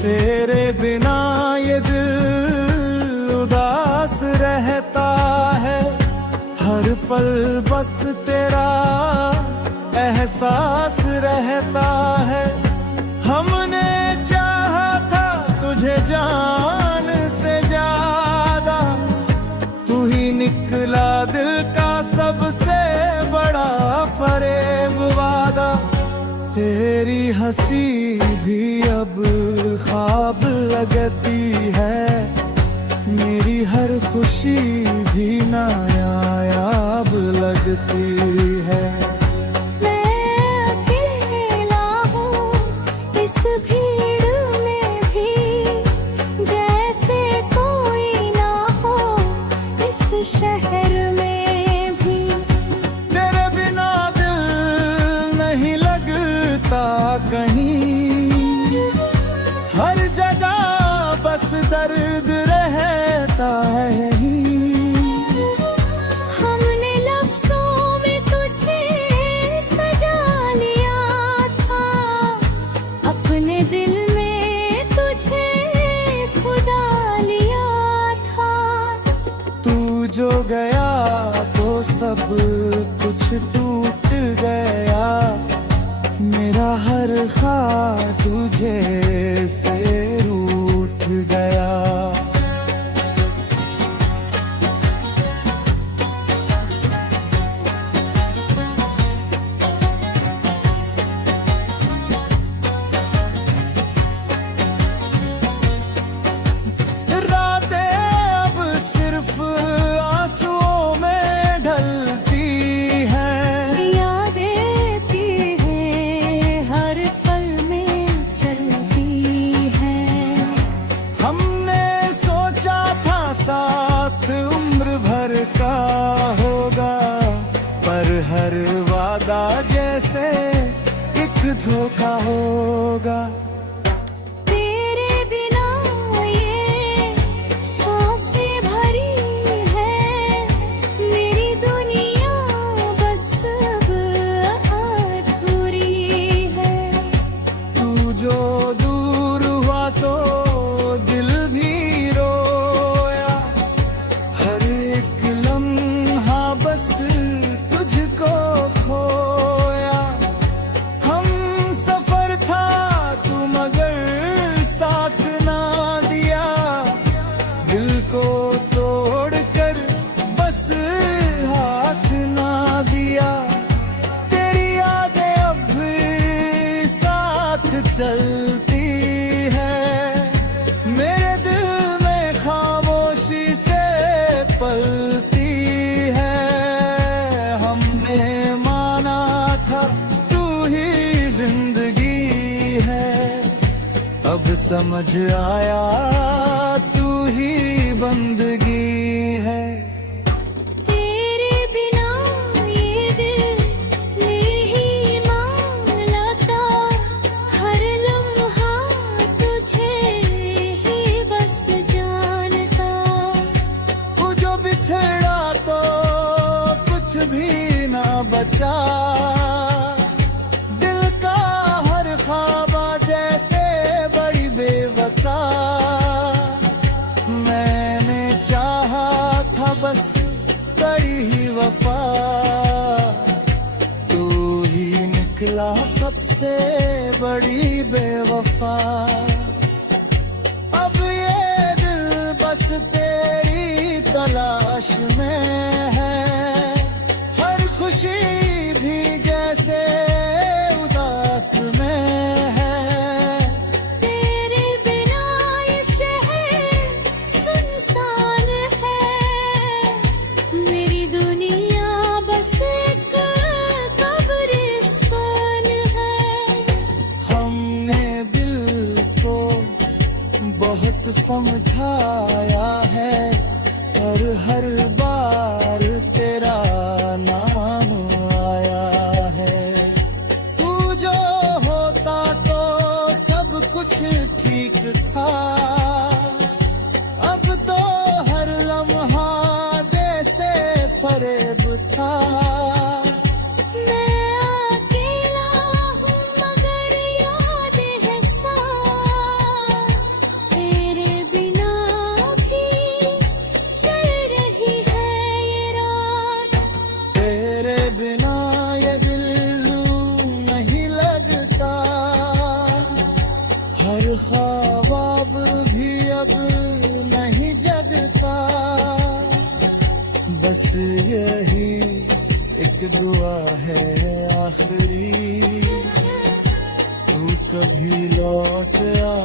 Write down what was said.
तेरे बिना ये दिल उदास रहता है, हर पल बस तेरा एहसास रहता है। हमने चाहा था तुझे जान से ज्यादा, तू ही निकला दिल का सबसे बड़ा फरेब वादा। तेरी हंसी भी अब ख्वाब लगती है, मेरी हर खुशी भी नायाब लगती है। मैं अकेला हूँ इस भीड़ में भी, जैसे कोई ना हो इस शहर में भी। तेरे बिना दिल नहीं लगता कहीं, हर जगह बस दर्द रहता है यहीं। हमने लफ्जों में तुझे सजा लिया था, अपने दिल में तुझे खुदा लिया था। तू जो गया तो सब कुछ टूट गया, मेरा हर ख्वाब तुझे से रूठ गया। रातें अब सिर्फ आंसुओं में ढलती हैं, यादें भी हैं हर पल में चलती हैं। हमने सोचा था साथ उम्र भर का होगा, पर हर वादा जैसे एक धोखा होगा। तेरे बिना ये सांसें भरी है, मेरी दुनिया बस अब अधूरी है। तू जो दूर हुआ तो दिल भी रोया, हर एक लम्हा बस तुझको खोया। हम सफर था तू मगर साथ ना दिया, दिल को तोड़ कर बस हाथ ना दिया। तेरी यादें अब भी साथ चलती है, मेरे दिल में खामोशी से पलती है। हमने माना था तू ही जिंदगी है, अब समझ आया तू ही बंदगी है। तेरे बिना ये दिल नहीं मान लाता, हर लम्हा तुझे ही बस जानता। वो जो बिछड़ा तो कुछ भी ना बचा, दिल का हर ख्वाब जैसे बड़ी बेवफा। मैंने चाहा था बस बड़ी ही वफा, तू ही निकला सबसे बड़ी बेवफा। अब ये दिल बस तेरी तलाश में है, हर खुशी भी जैसे उदास में है। तेरे बिना ये शहर सुनसान है, मेरी दुनिया बस एक कब्रिस्तान है। हमने दिल को बहुत समझाया है, पर हर बार तेरा नाम आया है। तू जो होता तो सब कुछ ठीक था, अब तो हर लम्हा जैसे फरेब था। मैं अकेला हूँ मगर यादें हैं साथ, ख्वाब भी अब नहीं जगता, बस यही एक दुआ है आखिरी, तू कभी लौट आ